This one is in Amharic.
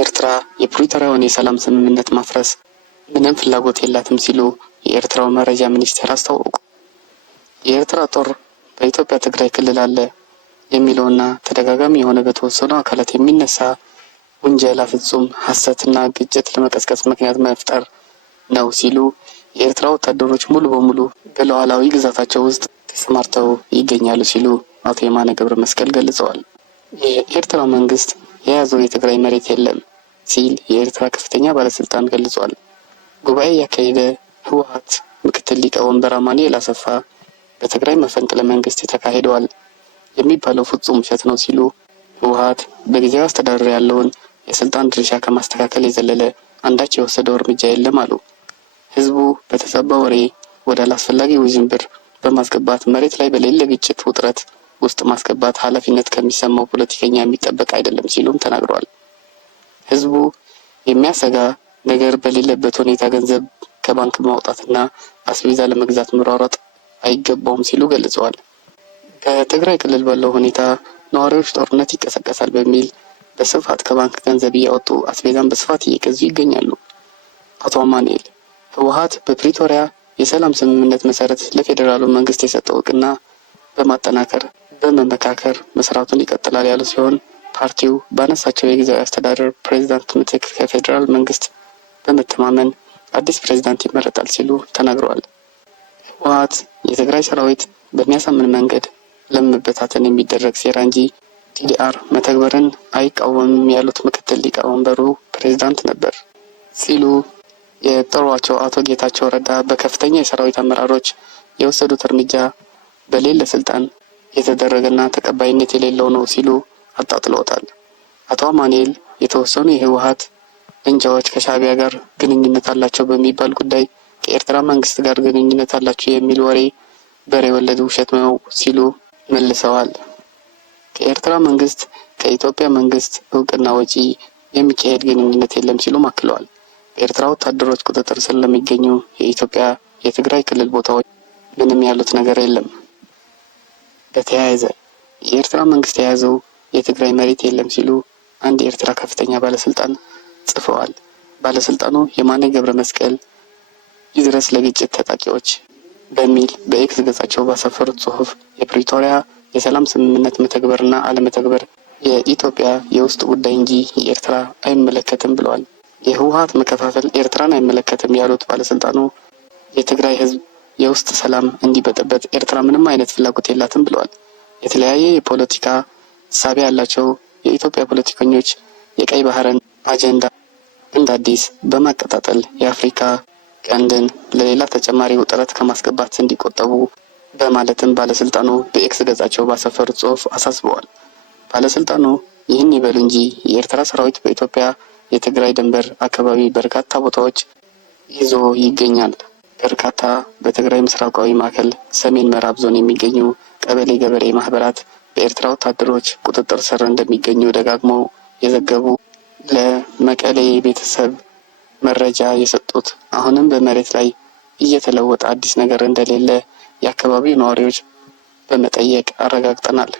ኤርትራ የፕሪቶሪያውን የሰላም ስምምነት ማፍረስ ምንም ፍላጎት የላትም ሲሉ የኤርትራው መረጃ ሚኒስቴር አስታወቁ። የኤርትራ ጦር በኢትዮጵያ ትግራይ ክልል አለ የሚለውና ተደጋጋሚ የሆነ በተወሰኑ አካላት የሚነሳ ውንጀላ ፍጹም ሐሰትና ግጭት ለመቀስቀስ ምክንያት መፍጠር ነው ሲሉ የኤርትራ ወታደሮች ሙሉ በሙሉ በሉዓላዊ ግዛታቸው ውስጥ ተሰማርተው ይገኛሉ ሲሉ አቶ የማነ ገብረ መስቀል ገልጸዋል። የኤርትራ መንግስት የያዘው የትግራይ መሬት የለም ሲል የኤርትራ ከፍተኛ ባለስልጣን ገልጿል። ጉባኤ ያካሄደ ህወሓት ምክትል ሊቀመንበር አማኑኤል አሰፋ በትግራይ መፈንቅለ መንግስት ተካሂዷል የሚባለው ፍጹም ውሸት ነው ሲሉ ህወሓት በጊዜያዊ አስተዳደር ያለውን የስልጣን ድርሻ ከማስተካከል የዘለለ አንዳች የወሰደው እርምጃ የለም አሉ። ህዝቡ በተሰባ ወሬ ወደ አላስፈላጊ ውዥንብር በማስገባት መሬት ላይ በሌለ ግጭት ውጥረት ውስጥ ማስገባት ኃላፊነት ከሚሰማው ፖለቲከኛ የሚጠበቅ አይደለም ሲሉም ተናግረዋል። ህዝቡ የሚያሰጋ ነገር በሌለበት ሁኔታ ገንዘብ ከባንክ ማውጣትና አስቤዛ ለመግዛት መሯሯጥ አይገባውም ሲሉ ገልጸዋል። በትግራይ ክልል ባለው ሁኔታ ነዋሪዎች ጦርነት ይቀሰቀሳል በሚል በስፋት ከባንክ ገንዘብ እያወጡ አስቤዛን በስፋት እየገዙ ይገኛሉ። አቶ አማኑኤል ህወሓት በፕሪቶሪያ የሰላም ስምምነት መሰረት ለፌዴራሉ መንግስት የሰጠው እውቅና በማጠናከር በመመካከር መስራቱን ይቀጥላል ያሉ ሲሆን ፓርቲው ባነሳቸው የጊዜያዊ አስተዳደር ፕሬዝዳንት ምትክ ከፌዴራል መንግስት በመተማመን አዲስ ፕሬዝዳንት ይመረጣል ሲሉ ተናግረዋል። ህወሓት የትግራይ ሰራዊት በሚያሳምን መንገድ ለመበታተን የሚደረግ ሴራ እንጂ ቲዲአር መተግበርን አይቃወምም ያሉት ምክትል ሊቀመንበሩ ፕሬዝዳንት ነበር ሲሉ የጠሯቸው አቶ ጌታቸው ረዳ በከፍተኛ የሰራዊት አመራሮች የወሰዱት እርምጃ በሌለ ስልጣን የተደረገና ተቀባይነት የሌለው ነው ሲሉ አጣጥለውታል። አቶ አማኑኤል የተወሰኑ የህወሓት እንጃዎች ከሻዕቢያ ጋር ግንኙነት አላቸው በሚባል ጉዳይ ከኤርትራ መንግስት ጋር ግንኙነት አላቸው የሚል ወሬ በሬ ወለድ ውሸት ነው ሲሉ መልሰዋል። ከኤርትራ መንግስት ከኢትዮጵያ መንግስት እውቅና ውጪ የሚካሄድ ግንኙነት የለም ሲሉ አክለዋል። በኤርትራ ወታደሮች ቁጥጥር ስር ለሚገኙ የኢትዮጵያ የትግራይ ክልል ቦታዎች ምንም ያሉት ነገር የለም። በተያያዘ የኤርትራ መንግስት የያዘው የትግራይ መሬት የለም ሲሉ አንድ የኤርትራ ከፍተኛ ባለስልጣን ጽፈዋል። ባለስልጣኑ የማነ ገብረ መስቀል ይድረስ ለግጭት ታጣቂዎች በሚል በኤክስ ገጻቸው ባሰፈሩት ጽሑፍ የፕሪቶሪያ የሰላም ስምምነት መተግበርና አለመተግበር የኢትዮጵያ የውስጥ ጉዳይ እንጂ የኤርትራ አይመለከትም ብለዋል። የህወሓት መከፋፈል ኤርትራን አይመለከትም ያሉት ባለስልጣኑ የትግራይ ህዝብ የውስጥ ሰላም እንዲበጠበጥ ኤርትራ ምንም አይነት ፍላጎት የላትም ብለዋል። የተለያየ የፖለቲካ እሳቤ ያላቸው የኢትዮጵያ ፖለቲከኞች የቀይ ባህርን አጀንዳ እንደ አዲስ በማቀጣጠል የአፍሪካ ቀንድን ለሌላ ተጨማሪ ውጥረት ከማስገባት እንዲቆጠቡ በማለትም ባለስልጣኑ በኤክስ ገጻቸው ባሰፈሩት ጽሑፍ አሳስበዋል። ባለስልጣኑ ይህን ይበሉ እንጂ የኤርትራ ሰራዊት በኢትዮጵያ የትግራይ ድንበር አካባቢ በርካታ ቦታዎች ይዞ ይገኛል። በርካታ በትግራይ ምስራቃዊ ማዕከል ሰሜን ምዕራብ ዞን የሚገኙ ቀበሌ ገበሬ ማህበራት በኤርትራ ወታደሮች ቁጥጥር ስር እንደሚገኙ ደጋግመው የዘገቡ ለመቀሌ ቤተሰብ መረጃ የሰጡት አሁንም በመሬት ላይ እየተለወጠ አዲስ ነገር እንደሌለ የአካባቢው ነዋሪዎች በመጠየቅ አረጋግጠናል።